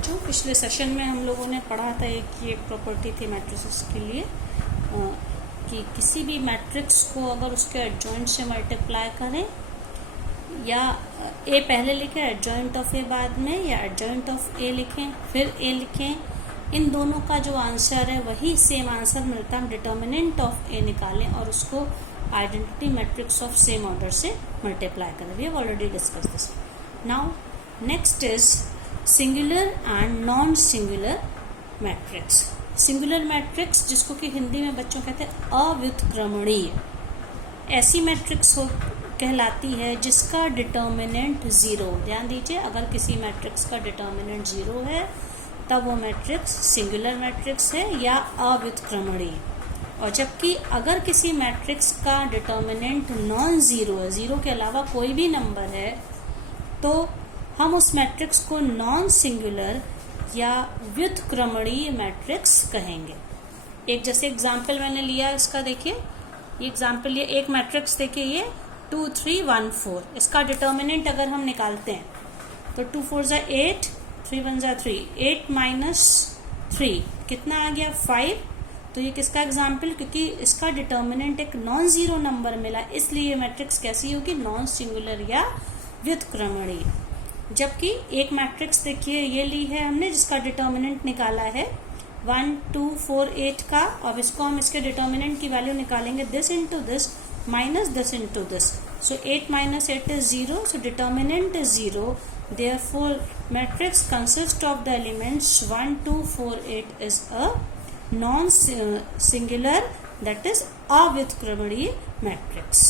बच्चों, पिछले सेशन में हम लोगों ने पढ़ा था एक प्रॉपर्टी थी मैट्रिसेस के लिए कि किसी भी मैट्रिक्स को अगर उसके एडजॉइंट से मल्टीप्लाई करें या ए पहले लिखें एडजॉइंट ऑफ ए बाद में, या एडजॉइंट ऑफ ए लिखें फिर ए लिखें, इन दोनों का जो आंसर है वही सेम आंसर मिलता है। हम डिटर्मिनेंट ऑफ ए निकालें और उसको identity matrix of same order से मल्टीप्लाई करें। We have already discuss this. Now next is singular and non singular matrix. Singular matrix जिसको कि हिंदी में बच्चों कहते हैं अव्युत्क्रमणीय, ऐसी मैट्रिक्स कहलाती है जिसका डिटर्मिनेंट जीरो। ध्यान दीजिए, अगर किसी मैट्रिक्स का डिटर्मिनेंट जीरो है तब वो मैट्रिक्स सिंगुलर मैट्रिक्स है या अव्युत्क्रमणीय। और जबकि अगर किसी मैट्रिक्स का डिटर्मिनेंट नॉन जीरो है, जीरो के अलावा कोई भी नंबर है, तो हम उस मैट्रिक्स को नॉन सिंगुलर या व्युत्क्रमणीय मैट्रिक्स कहेंगे। एक जैसे एग्जाम्पल मैंने लिया इसका, देखिए ये एग्जाम्पल, ये एक मैट्रिक्स देखिए, ये 2 3 1 4। इसका डिटर्मिनेंट अगर हम निकालते हैं तो 2 4 = 8, 3 1 = 3, 8 - 3 कितना आ गया 5। तो ये किसका एग्जाम्पल, क्योंकि इसका डिटर्मिनेंट एक नॉन जीरो नंबर मिला, इसलिए ये मैट्रिक्स कैसी होगी, नॉन सिंगुलर या व्युत्क्रमणीय। जबकि एक मैट्रिक्स देखिए ये ली है हमने जिसका डिटर्मिनेंट निकाला है 1 2 4 8 का। अब इसको हम इसके डिटर्मिनेंट की वैल्यू निकालेंगे, this into this minus this into this. So 8 - 8 is 0, so determinant is 0. Therefore matrix consists of the elements 1 2 4 8 is a non singular, that is अव्युत्क्रमणीय मैट्रिक्स।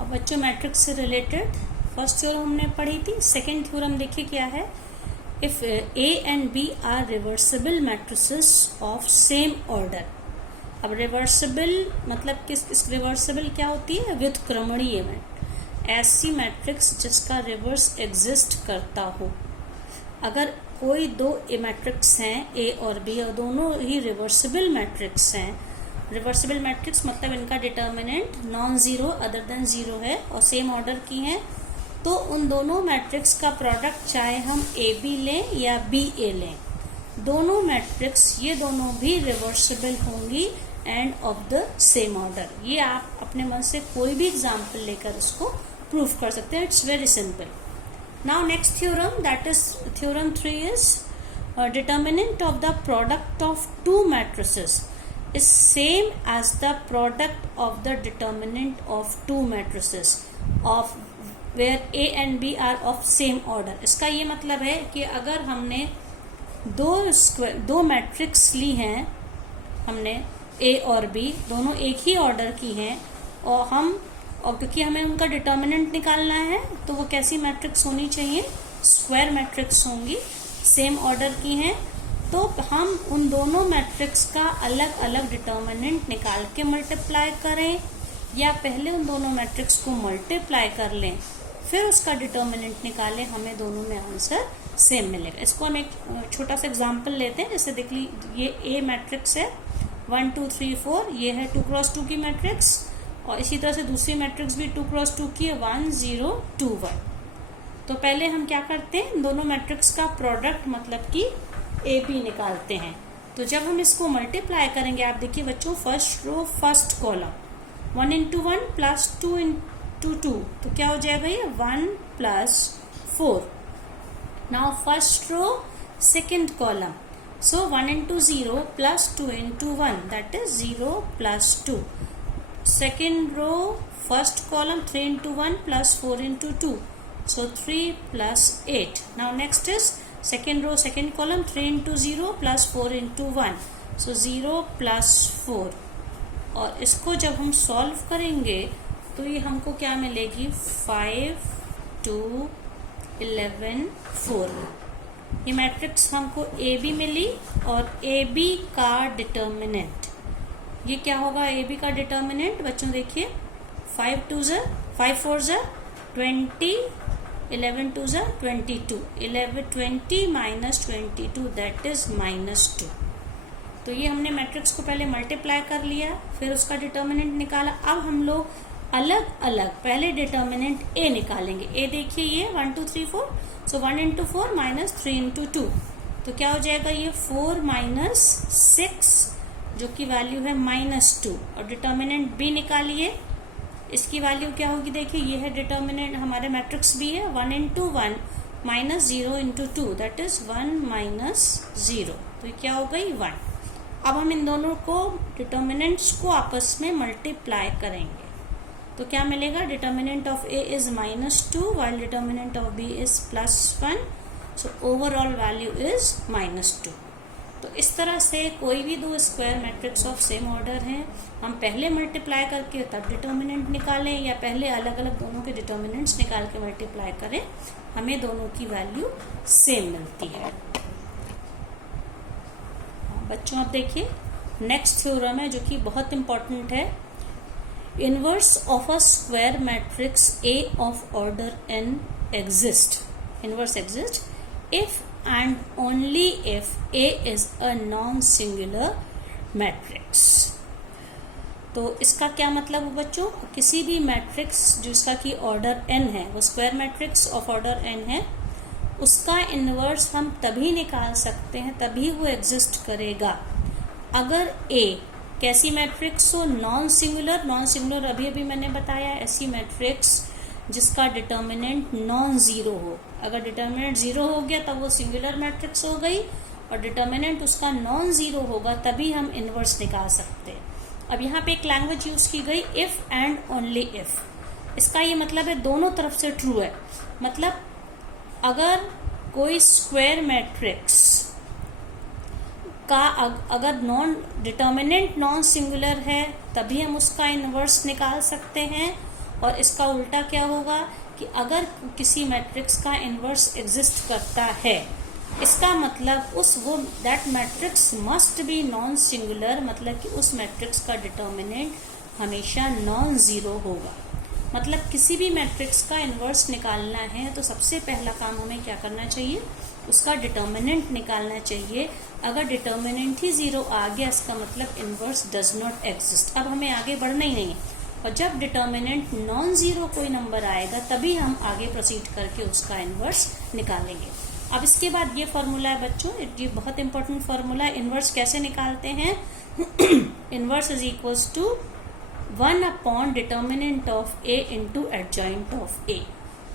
अब बच्चों मैट्रिक्स से रिलेटेड फर्स्ट थ्योरम हमने पढ़ी थी। Second theorem देखिए क्या है, if A and B are reversible matrices of same order. अब रिवर्सिबल मतलब किस रिवर्सिबल क्या होती है, व्युत्क्रमणीय में ऐसी मैट्रिक्स जिसका रिवर्स एग्जिस्ट करता हो। अगर कोई दो मैट्रिक्स हैं ए और बी और दोनों ही रिवर्सिबल मैट्रिक्स हैं, रिवर्सिबल मैट्रिक्स मतलब इनका determinant non zero other than zero है और सेम ऑर्डर की हैं, तो उन दोनों मैट्रिक्स का प्रोडक्ट चाहे हम ए बी लें या बी ए लें, दोनों मैट्रिक्स ये दोनों भी रिवर्सिबल होंगी end of the same order. ये आप अपने मन से कोई भी एग्जाम्पल लेकर उसको प्रूव कर सकते हैं। It's very simple. Now next theorem, that is theorem 3 is determinant of the product of to matrices is same as the product of the determinant of two matrices of where A and B are of same order। इसका ये मतलब है कि अगर हमने दो matrix ली हैं, हमने A और B दोनों एक ही ऑर्डर की हैं, और क्योंकि हमें उनका डिटर्मिनेंट निकालना है तो वो कैसी मैट्रिक्स होनी चाहिए, स्क्वायर मैट्रिक्स होंगी, सेम ऑर्डर की हैं, तो हम उन दोनों मैट्रिक्स का अलग अलग डिटर्मिनेंट निकाल के मल्टीप्लाई करें या पहले उन दोनों मैट्रिक्स को मल्टीप्लाई कर लें फिर उसका डिटर्मिनेंट निकालें, हमें दोनों में आंसर सेम मिलेगा। इसको हम एक छोटा सा एग्जांपल लेते हैं। जैसे देख लीजिए, ये ए मैट्रिक्स है 1 2 3 4, ये है 2 × 2 की मैट्रिक्स, और इसी तरह से दूसरी मैट्रिक्स भी 2 × 2 की है 1 0 2 1। तो पहले हम क्या करते हैं, दोनों मैट्रिक्स का प्रोडक्ट मतलब कि ए बी निकालते हैं। तो जब हम इसको मल्टीप्लाई करेंगे, आप देखिए बच्चों, फर्स्ट रो फर्स्ट कॉलम 1 × 1 + 2 × 2, तो क्या हो जाएगा ये 1 + 4। Now first row second column, so 1 × 0 + 2 × 1, that is 0 + 2। Second row first column 3 × 1 + 4 × 2, so 3 + 8। Now next is second row second column 3 × 0 + 4 × 1, so 0 + 4। और इसको जब हम सॉल्व करेंगे तो ये हमको क्या मिलेगी, 5 2 11 4। ये मैट्रिक्स हमको ए बी मिली, और ए बी का डिटर्मिनेंट ये क्या होगा, ए बी का डिटर्मिनेंट बच्चों देखिए, 5 4 = 20, 11 2 = 22, 11 20 - 22 दैट इज -2। तो ये हमने मैट्रिक्स को पहले मल्टीप्लाई कर लिया, फिर उसका डिटर्मिनेंट निकाला। अब हम लोग अलग अलग पहले डिटर्मिनेंट ए निकालेंगे। ए देखिए ये 1 2 3 4, सो 1 इंटू 4 माइनस 3 इंटू 2, तो क्या हो जाएगा ये 4 माइनस 6 जो कि वैल्यू है -2। और डिटर्मिनेंट बी निकालिए, इसकी वैल्यू क्या होगी देखिए, ये है डिटर्मिनेंट हमारे मैट्रिक्स बी है 1 into 1 minus 0 into 2 that is 1 minus 0, तो ये क्या हो गई 1। अब हम इन दोनों को डिटर्मिनेंट्स को आपस में मल्टीप्लाई करेंगे, तो क्या मिलेगा, determinant of A is -2 while determinant of B is +1, so overall value is -2। तो इस तरह से कोई भी दो square matrix of same order हैं, हम पहले मल्टीप्लाई करके तब डिटर्मिनेंट निकालें या पहले अलग अलग दोनों के डिटर्मिनेंट्स निकाल के मल्टीप्लाई करें, हमें दोनों की वैल्यू सेम मिलती है। बच्चों अब देखिए नेक्स्ट थ्योरम है जो कि बहुत इंपॉर्टेंट है। Inverse of a square matrix A of order n exist, inverse exist if and only if A is a non-singular matrix। तो इसका क्या मतलब है बच्चों, किसी भी मैट्रिक्स जिसका कि ऑर्डर n है, वो square matrix of order n है, उसका इनवर्स हम तभी निकाल सकते हैं, तभी वो एग्जिस्ट करेगा अगर A कैसी मैट्रिक्स हो, नॉन सिंगुलर। नॉन सिंगुलर अभी अभी मैंने बताया, ऐसी मैट्रिक्स जिसका डिटर्मिनेंट नॉन जीरो हो। अगर डिटर्मिनेंट जीरो हो गया तब वो सिंगुलर मैट्रिक्स हो गई, और डिटर्मिनेंट उसका नॉन जीरो होगा तभी हम इनवर्स निकाल सकते हैं। अब यहाँ पे एक लैंग्वेज यूज की गई इफ एंड ओनली इफ। इसका ये मतलब है दोनों तरफ से ट्रू है, मतलब अगर कोई स्क्वायर मैट्रिक्स का अगर नॉन डिटर्मिनेंट नॉन सिंगुलर है तभी हम उसका इनवर्स निकाल सकते हैं, और इसका उल्टा क्या होगा कि अगर किसी मैट्रिक्स का इनवर्स एग्जिस्ट करता है, इसका मतलब that matrix must be non singular, मतलब कि उस मैट्रिक्स का डिटर्मिनेंट हमेशा नॉन जीरो होगा। मतलब किसी भी मैट्रिक्स का इनवर्स निकालना है तो सबसे पहला काम हमें क्या करना चाहिए, उसका डिटर्मिनेंट निकालना चाहिए। अगर डिटर्मिनेंट ही जीरो आ गया इसका मतलब इनवर्स डज नॉट एग्जिस्ट। अब हमें आगे बढ़ना ही नहीं है, और जब डिटर्मिनेंट नॉन जीरो कोई नंबर आएगा तभी हम आगे प्रोसीड करके उसका इनवर्स निकालेंगे। अब इसके बाद ये फॉर्मूला है बच्चों, ये बहुत इंपॉर्टेंट फॉर्मूला है। इनवर्स कैसे निकालते हैं, inverse is equals to 1 upon determinant of A into adjoint of A.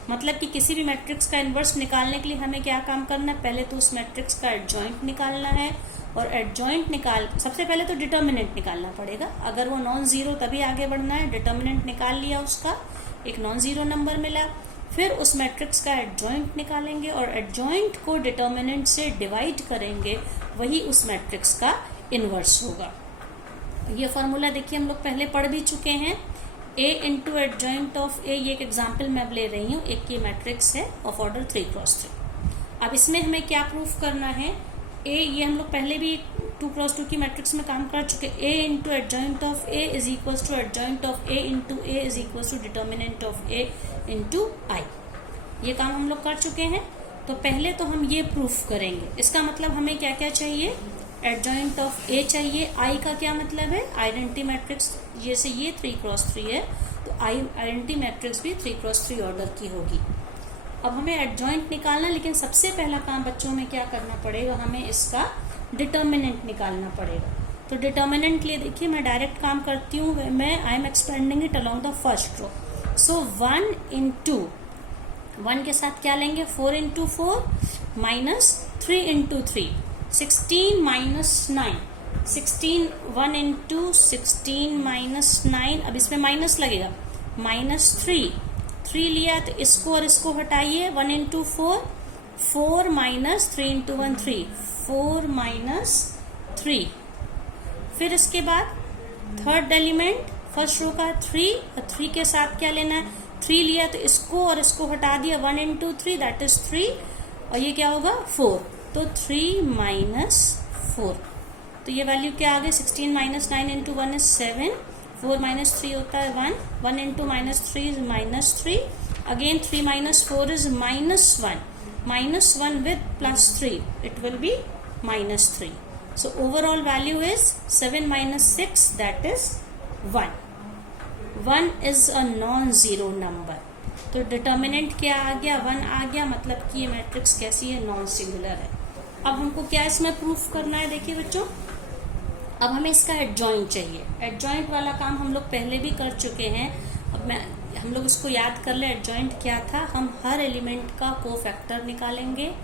मतलब कि किसी भी मैट्रिक्स का इनवर्स निकालने के लिए हमें क्या काम करना है, पहले तो उस मैट्रिक्स का एडजॉइंट निकालना है, और एडजॉइंट सबसे पहले तो डिटर्मिनेंट निकालना पड़ेगा। अगर वो नॉन जीरो तभी आगे बढ़ना है। डिटर्मिनेंट निकाल लिया, उसका एक नॉन जीरो नंबर मिला, फिर उस मैट्रिक्स का एडजॉइंट निकालेंगे और एडजॉइंट को डिटर्मिनेंट से डिवाइड करेंगे, वही उस मैट्रिक्स का इनवर्स होगा। ये फॉर्मूला देखिए हम लोग पहले पढ़ भी चुके हैं। ए इंटू एडजॉइंट ऑफ ए, ये एक एग्जाम्पल मैं अब ले रही हूँ। एक ये मैट्रिक्स है ऑफ ऑर्डर 3x3। अब इसमें हमें क्या प्रूफ करना है, ए, ये हम लोग पहले भी 2x2 की मैट्रिक्स में काम कर चुके। A into adjoint of A is equals to adjoint of A into A is equals to determinant of A into I. ये काम हम लोग कर चुके हैं। तो पहले तो हम ये प्रूफ करेंगे। इसका मतलब हमें क्या क्या चाहिए, एडजॉइंट ऑफ ए चाहिए। आई का क्या मतलब है, आइडेंटिटी मैट्रिक्स, जैसे ये 3x3 है तो आइडेंटिटी मैट्रिक्स भी 3x3 ऑर्डर की होगी। अब हमें एडजॉइंट निकालना, लेकिन सबसे पहला काम बच्चों में क्या करना पड़ेगा, हमें इसका डिटर्मिनेंट निकालना पड़ेगा। तो डिटर्मिनेंट के लिए देखिए मैं डायरेक्ट काम करती हूँ, मैं I am expanding it along the first row. So 1 into 1 के साथ क्या लेंगे, 4 into 4 minus 3 into 3, 16 minus 9, 16, 1 into 16 minus 9, अब इसमें माइनस लगेगा, माइनस 3 लिया तो इसको और इसको हटाइए, 1 इंटू 4, 4 माइनस 3 इंटू 1 3, 4 माइनस 3। फिर इसके बाद थर्ड एलिमेंट फर्स्ट रो का 3, और 3 के साथ क्या लेना है, 3 लिया तो इसको और इसको हटा दिया, 1 इंटू 3 दैट इज 3, और ये क्या होगा 4, तो 3 माइनस 4। तो ये वैल्यू क्या आ गई, 16 माइनस 9 इंटू 1 इज 7, 4 माइनस 3 होता है 1, 1 into minus 3 is minus 3, again 3 minus 4 is minus 1 with plus 3, it will be minus 3. So overall value is 7 minus 6, that is 1. 1 is a non-zero number. तो determinant क्या आ गया, 1 आ गया, मतलब कि ये मैट्रिक्स कैसी है, नॉन सिंगुलर है। अब हमको क्या इसमें प्रूफ करना है, देखिए बच्चों, अब हमें इसका एडजॉइंट चाहिए। एडजॉइंट वाला काम हम लोग पहले भी कर चुके हैं। अब हम लोग इसको याद कर ले, एडजॉइंट क्या था। हम हर एलिमेंट का कोफैक्टर निकालेंगे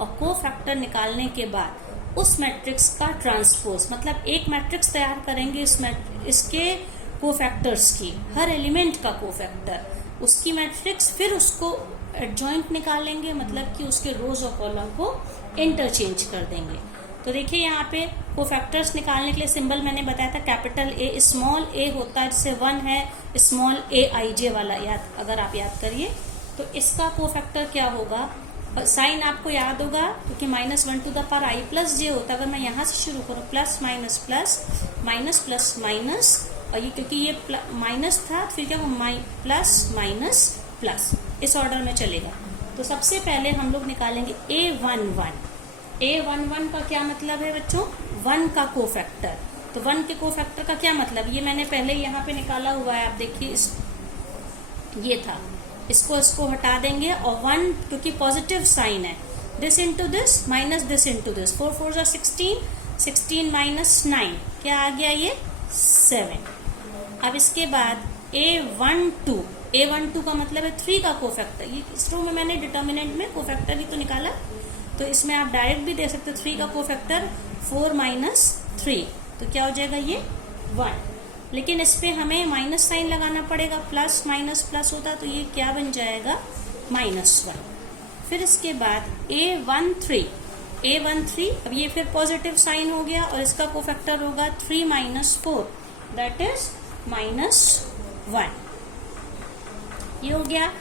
और कोफैक्टर निकालने के बाद उस मैट्रिक्स का ट्रांसपोज, मतलब एक मैट्रिक्स तैयार करेंगे इसके कोफैक्टर्स की, हर एलिमेंट का कोफैक्टर, उसकी मैट्रिक्स, फिर उसको एडजॉइंट निकालेंगे, मतलब कि उसके रोज और कॉलम को इंटरचेंज कर देंगे। तो देखिए यहाँ पे कोफैक्टर्स निकालने के लिए सिंबल मैंने बताया था कैपिटल ए, स्मॉल ए होता है, जैसे 1 है, स्मॉल ए आई जे वाला, अगर आप याद करिए तो इसका कोफैक्टर क्या होगा, साइन आपको याद होगा क्योंकि -1 to the power I plus J होता है। अगर मैं यहाँ से शुरू करूँ plus minus plus minus plus minus, और ये क्योंकि ये माइनस था फिर क्या होगा, प्लस माइनस प्लस, इस ऑर्डर में चलेगा। तो सबसे पहले हम लोग निकालेंगे A11। A11 का क्या मतलब है बच्चों, 1 का कोफैक्टर। तो 1 के कोफैक्टर का क्या मतलब, ये मैंने पहले यहाँ पे निकाला हुआ है, आप देखिए ये था, इसको हटा देंगे और 1 क्योंकि पॉजिटिव साइन है, this into this minus this into this, 4 4 जा 16, 16 माइनस 9 क्या आ गया, ये 7। अब इसके बाद A12 का मतलब है 3 का कोफैक्टर। ये इस रो में मैंने डिटर्मिनेंट में कोफैक्टर भी तो निकाला, तो इसमें आप डायरेक्ट भी दे सकते हो, 3 का कोफैक्टर 4 माइनस 3, तो क्या हो जाएगा ये 1। लेकिन इस पे हमें माइनस साइन लगाना पड़ेगा, प्लस माइनस प्लस होता, तो ये क्या बन जाएगा, -1। फिर इसके बाद A13, अब ये फिर पॉजिटिव साइन हो गया और इसका कोफैक्टर होगा 3 माइनस 4, दैट इज -1, ये हो गया।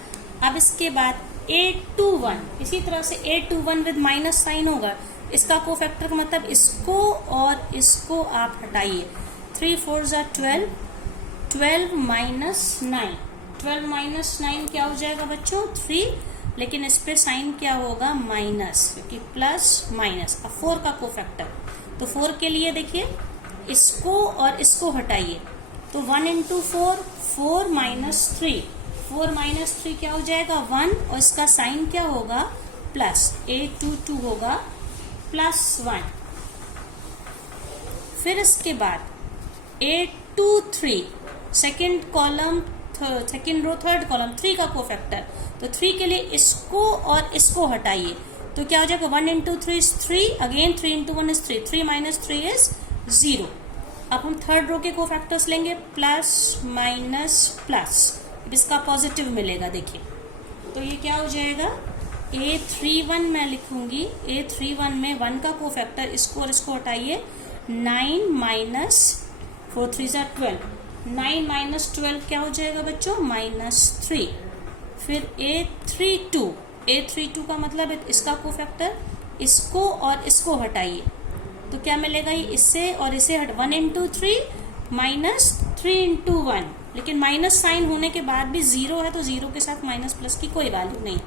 अब इसके बाद A21, इसी तरह से A21 विद माइनस साइन होगा, इसका कोफैक्टर का मतलब इसको और इसको आप हटाइए, 3 4 जा 12, 12 माइनस 9, 12 माइनस 9 क्या हो जाएगा बच्चों, 3, लेकिन इस पे साइन क्या होगा, माइनस, क्योंकि प्लस माइनस। अब 4 का कोफैक्टर, तो 4 के लिए देखिए इसको और इसको हटाइए, तो 1 इंटू 4, 4 माइनस 3, 4 माइनस 3 क्या हो जाएगा, 1, और इसका साइन क्या होगा, प्लस, A22 होगा +1। फिर इसके बाद A23, second column, second row third column, 3 का कोफैक्टर, तो 3 के लिए इसको और इसको हटाइए, तो क्या हो जाएगा, 1 into 3 is 3, again 3 into 1 is 3, 3 minus 3 is 0। अब हम थर्ड रो के कोफैक्टर्स लेंगे, प्लस माइनस प्लस, इसका पॉजिटिव मिलेगा, देखिए, तो ये क्या हो जाएगा, A31 मैं लिखूंगी, A31 में 1 का कोफैक्टर, इसको और इसको हटाइए, 9 माइनस 4 3 जा 12, 9 माइनस 12 क्या हो जाएगा बच्चों, -3। फिर A32 का मतलब है इसका कोफैक्टर, इसको और इसको हटाइए, तो क्या मिलेगा, ये इससे और इसे 1 इंटू 3 माइनस 3 इंटू 1, लेकिन माइनस साइन होने के बाद भी 0 है, तो 0 के साथ माइनस प्लस की कोई वैल्यू नहीं।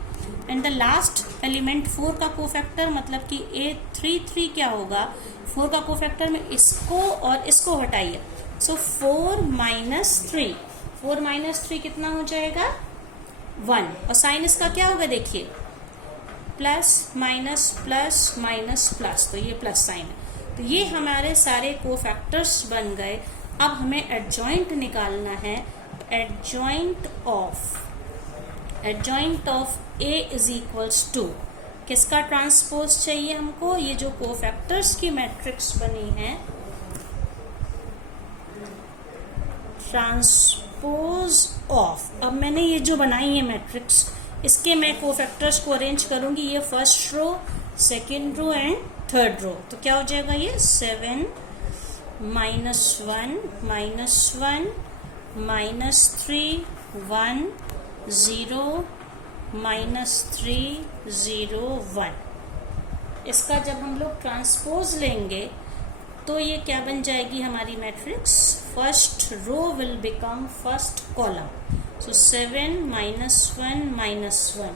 एंड द लास्ट एलिमेंट 4 का कोफैक्टर, मतलब कि A33 क्या होगा, 4 का कोफैक्टर में इसको और इसको हटाइए, सो 4 माइनस 3, 4 माइनस 3 कितना हो जाएगा, 1, और साइन इसका क्या होगा, देखिए plus minus plus minus plus, तो ये प्लस साइन है। तो ये हमारे सारे कोफैक्टर्स बन गए। अब हमें एडजॉइंट निकालना है, adjoint of A is equals to, किसका ट्रांसपोज चाहिए हमको, ये जो कोफैक्टर्स की मैट्रिक्स बनी है, ट्रांसपोज ऑफ, अब मैंने ये जो बनाई है मैट्रिक्स, इसके मैं कोफैक्टर्स को अरेंज करूंगी, ये first row, second row and third row, तो क्या हो जाएगा, ये 7 -1 -1 -3 1 0 -3 0 1। इसका जब हम लोग ट्रांसपोज लेंगे तो ये क्या बन जाएगी हमारी matrix, first row will become first column, so 7 -1 -1।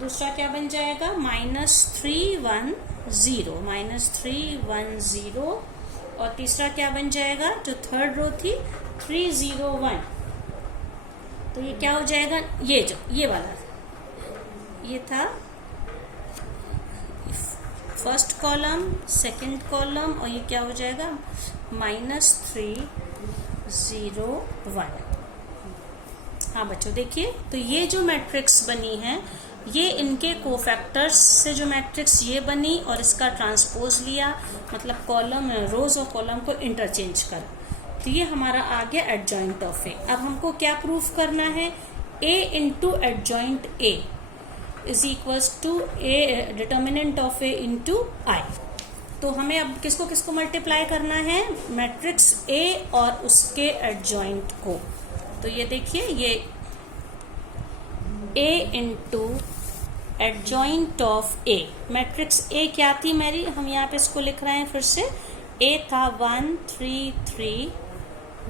दूसरा क्या बन जाएगा, -3 1 0 -3 1 0, और तीसरा क्या बन जाएगा, जो थर्ड रो थी 3 0 1, तो ये क्या हो जाएगा, ये वाला ये था फर्स्ट कॉलम, सेकंड कॉलम, और ये क्या हो जाएगा -3 0 1। हाँ बच्चों देखिए, तो ये जो मैट्रिक्स बनी है ये इनके कोफैक्टर्स से जो मैट्रिक्स ये बनी और इसका ट्रांसपोज लिया, मतलब कॉलम रोज और कॉलम को इंटरचेंज कर, तो ये हमारा आ गया एडजॉइंट ऑफ ए। अब हमको क्या प्रूफ करना है, A into adjoint A is equals to A determinant of A into I. तो हमें अब किसको किसको मल्टीप्लाई करना है, मैट्रिक्स ए और उसके एडजॉइंट को। तो ये देखिए, ये A into adjoint of A, matrix A क्या थी मेरी, हम यहाँ पे इसको लिख रहे हैं फिर से, ए था 1 3 3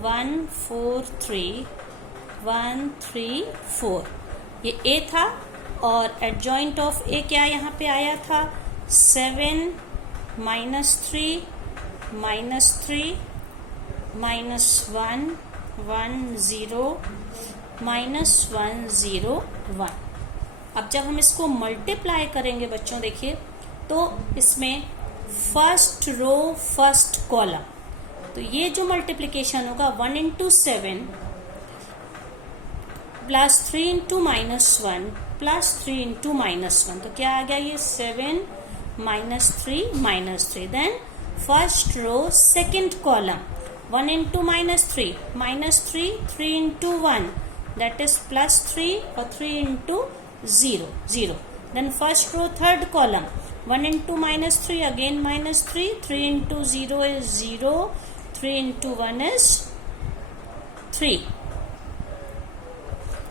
1 4 3 1 3 4, ये ए था, और एडजॉइंट ऑफ ए क्या यहाँ पे आया था 7 -3 -3 -1 1 0 -1 0 1। अब जब हम इसको मल्टीप्लाई करेंगे बच्चों देखिए, तो इसमें फर्स्ट रो फर्स्ट कॉलम, तो ये जो मल्टीप्लिकेशन होगा 1 into 7 plus 3 into -1 plus 3 into -1, तो क्या आ गया ये 7 -3 then first row second column 1 into -3 3 into 1 that is +3 और 3 into 0 0, then first row third column 1 into -3 again -3 3 into 0 is 0 3 into 1 is 3।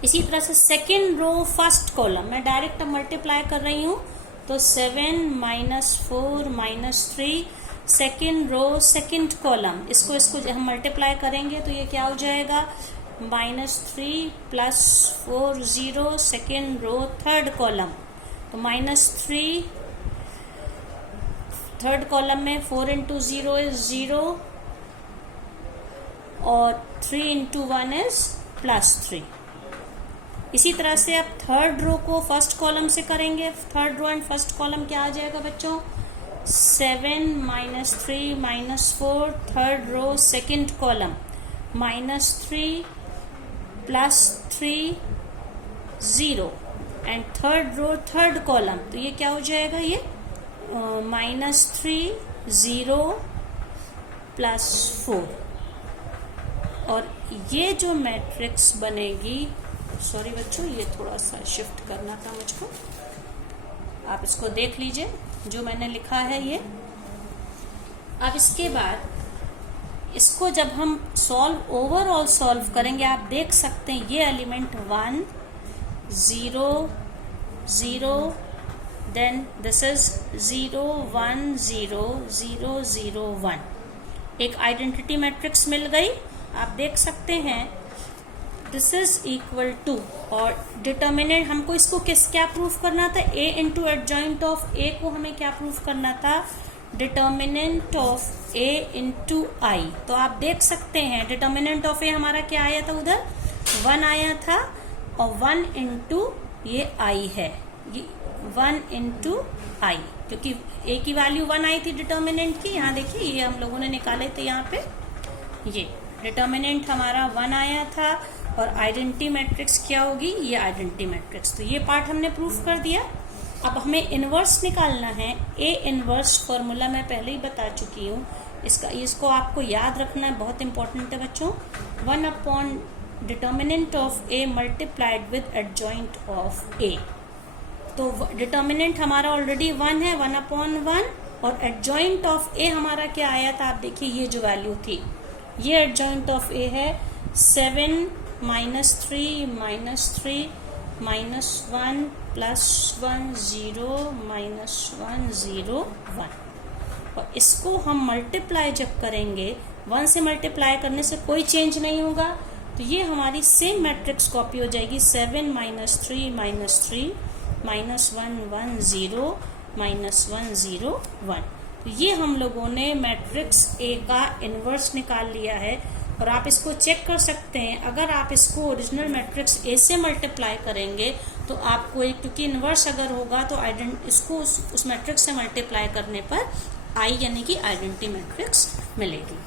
इसी तरह से सेकेंड रो फर्स्ट कॉलम मैं डायरेक्ट अब मल्टीप्लाई कर रही हूं, तो 7 -4 -3 सेकेंड रो सेकेंड कॉलम, इसको हम मल्टीप्लाई करेंगे तो ये क्या हो जाएगा -3 + 4 0 सेकेंड रो थर्ड कॉलम, तो -3 थर्ड कॉलम में 4 इंटू 0 इज 0 और 3 इंटू 1 इज +3। इसी तरह से अब थर्ड रो को फर्स्ट कॉलम से करेंगे, third row and first column क्या आ जाएगा बच्चों 7 -3 -4 third row second column -3 +3 0 and third row third column, तो ये क्या हो जाएगा ये -3 0 +4। और ये जो मैट्रिक्स बनेगी, सॉरी बच्चों ये थोड़ा सा शिफ्ट करना था मुझको, आप इसको देख लीजिए जो मैंने लिखा है ये। अब इसके बाद इसको जब हम ओवरऑल सॉल्व करेंगे, आप देख सकते हैं ये एलिमेंट 1 0 0 देन दिस इज 0 1 0 0 0 1, एक आइडेंटिटी मैट्रिक्स मिल गई। आप देख सकते हैं दिस इज इक्वल टू, और डिटर्मिनेंट हमको इसको क्या प्रूफ करना था, ए इंटू एडजॉइंट ऑफ ए को हमें क्या प्रूफ करना था, determinant of A into I. तो आप देख सकते हैं डिटर्मिनेंट ऑफ ए हमारा क्या आया था, उधर 1 आया था, और 1 इंटू ये आई है, ये 1 इंटू आई, क्योंकि ए की वैल्यू 1 आई थी डिटर्मिनेंट की। यहाँ देखिए ये हम लोगों ने निकाले थे, यहाँ पे ये डिटर्मिनेंट हमारा 1 आया था, और आइडेंटिटी मैट्रिक्स क्या होगी, ये आइडेंटिटी मैट्रिक्स। तो ये पार्ट हमने प्रूफ कर दिया। अब हमें इनवर्स निकालना है। ए इनवर्स फॉर्मूला मैं पहले ही बता चुकी हूँ, इसको आपको याद रखना है, बहुत इंपॉर्टेंट है बच्चों। 1 determinant of A multiplied with adjoint of A. तो डिटर्मिनेंट हमारा ऑलरेडी 1 है, 1/1, और एडजॉइंट ऑफ ए हमारा क्या आया था, आप देखिए ये जो वैल्यू थी, ये एडजॉइंट ऑफ ए है 7 -3 -3 -1 +1 0 -1 0 1, और इसको हम मल्टीप्लाई जब करेंगे, 1 से मल्टीप्लाई करने से कोई चेंज नहीं होगा, तो ये हमारी सेम मैट्रिक्स कॉपी हो जाएगी 7 -3 -3 -1 1 0 -1 0 1। तो ये हम लोगों ने मैट्रिक्स ए का इनवर्स निकाल लिया है। और आप इसको चेक कर सकते हैं, अगर आप इसको ओरिजिनल मैट्रिक्स ए से मल्टीप्लाई करेंगे तो आपको एक, क्योंकि इन्वर्स अगर होगा तो इसको उस मैट्रिक्स से मल्टीप्लाई करने पर आई यानी कि आइडेंटिटी मैट्रिक्स मिलेगी।